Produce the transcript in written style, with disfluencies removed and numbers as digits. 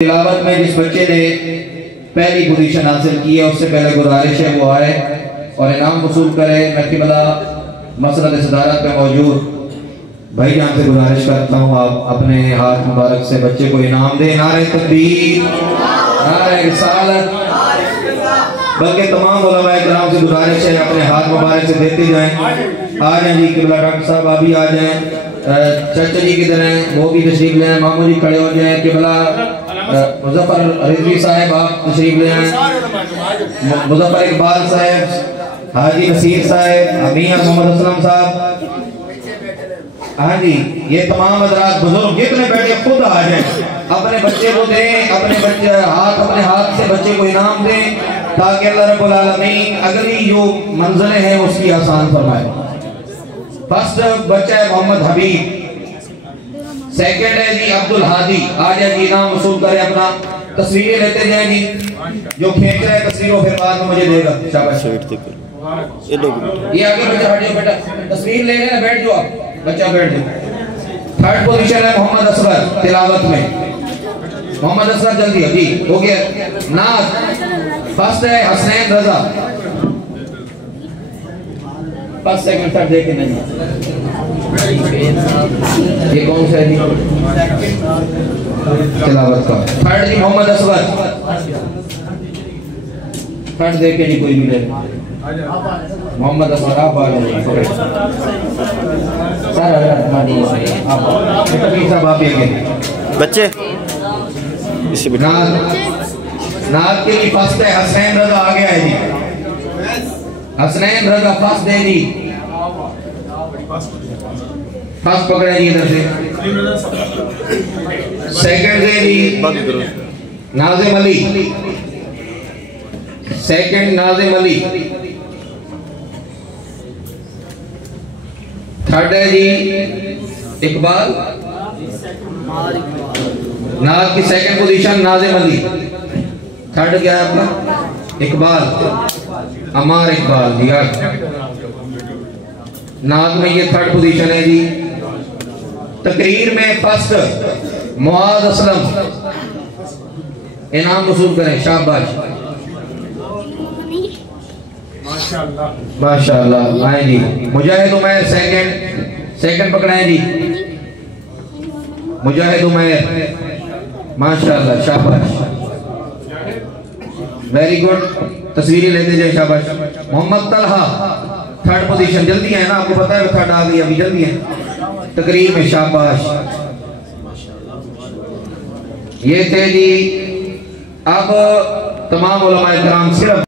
तिलावत में जिस बच्चे ने पहली पोजीशन हासिल की है उससे पहले गुजारिश है वो आए और इनाम वसूल करे। मैं किबला मसरत सदारत पे मौजूद भाई जान से गुजारिश करता हूँ आप अपने हाथ मुबारक से बच्चे को इनाम दे। नारे तकबीर, नारे रिसालत, बल्कि तमाम उलमाए किराम से गुजारिश है अपने हाथ मुबारक से देते जाएं। आ जाए जी किबला डॉक्टर साहब अभी आ जाए, चाचा जी किधर हैं वो भी तशरीफ ले आए, मामू जी खड़े हो जाए, किबला मुजफ्फर रिजवी साहब आप तशरीफ ले आए, मुजफ्फर इकबाल साहब, हाजी नसीर साहब, अमीर मोहम्मद असलम साहब, हाँ जी ये तमाम हज़रात बुजुर्ग जितने बैठे खुद आ जाए, अपने बच्चे को दें, अपने हाथ से बच्चे को इनाम दें ताकि अल्लाह रब्बुल आलमीन अगली जो मंजिलें हैं उसकी आसान फरमाए। फर्स्ट बच्चा है मोहम्मद हबीब, सेकंड है जी अब्दुल हादी। आ जाए जी इनाम वसूल करें, अपना तस्वीरें लेते जाए जी, जो खींच रहा है तस्वीर वो फिर बाद में मुझे देगा। शाबाश, ये आगे बच्चा हट जाओ बेटा, तस्वीर ले लेना, बैठ जाओ आप, बच्चा बैठ जाओ। थर्ड पोजीशन है मोहम्मद असगर तिलावत में, मोहम्मद असगर जल्दी अभी हो गया। नाज फर्स्ट है हसनैन रजा, फर्स्ट सेकंड थर्ड देखे नहीं, ये कौन सा है जी तिलावत का? थर्ड जी मोहम्मद असगर, थर्ड देखे नहीं कोई भी ले, मोहम्मद असगर आप आ जाइए बच्चे। नाज के लिए फर्स्ट है हसनैन रजा, आ गया है जी हसनैन रजा, फर्स्ट दे जी, फर्स्ट पकड़े जी इधर से। सेकंड दे जी नाजिम अली, सेकंड नाजिम अली। थर्ड है जी इकबाल, नाज की second position Nazim Ali, third क्या है आपका? इकबाल, अमार इकबाल जी। नाज में ये थर्ड पोजीशन है जी। तकरीर में फर्स्ट मुआज असलम, इनाम वसूल करें, शाबाश माशाल्लाह। आए जी मुजाहिद उमैर, सेकंड पकड़ाएं जी, मुजाहिद उमैर माशाल्लाह, शाबाश वेरी गुड, तस्वीरें लेते जाए, शाबाश। मोहम्मद तलहा थर्ड पोजीशन, जल्दी है ना, आपको पता है थर्ड आ गई अभी, जल्दी है तकरीर में, शाबाश। ये थे जी अब तमाम उलमाए किराम सिर्फ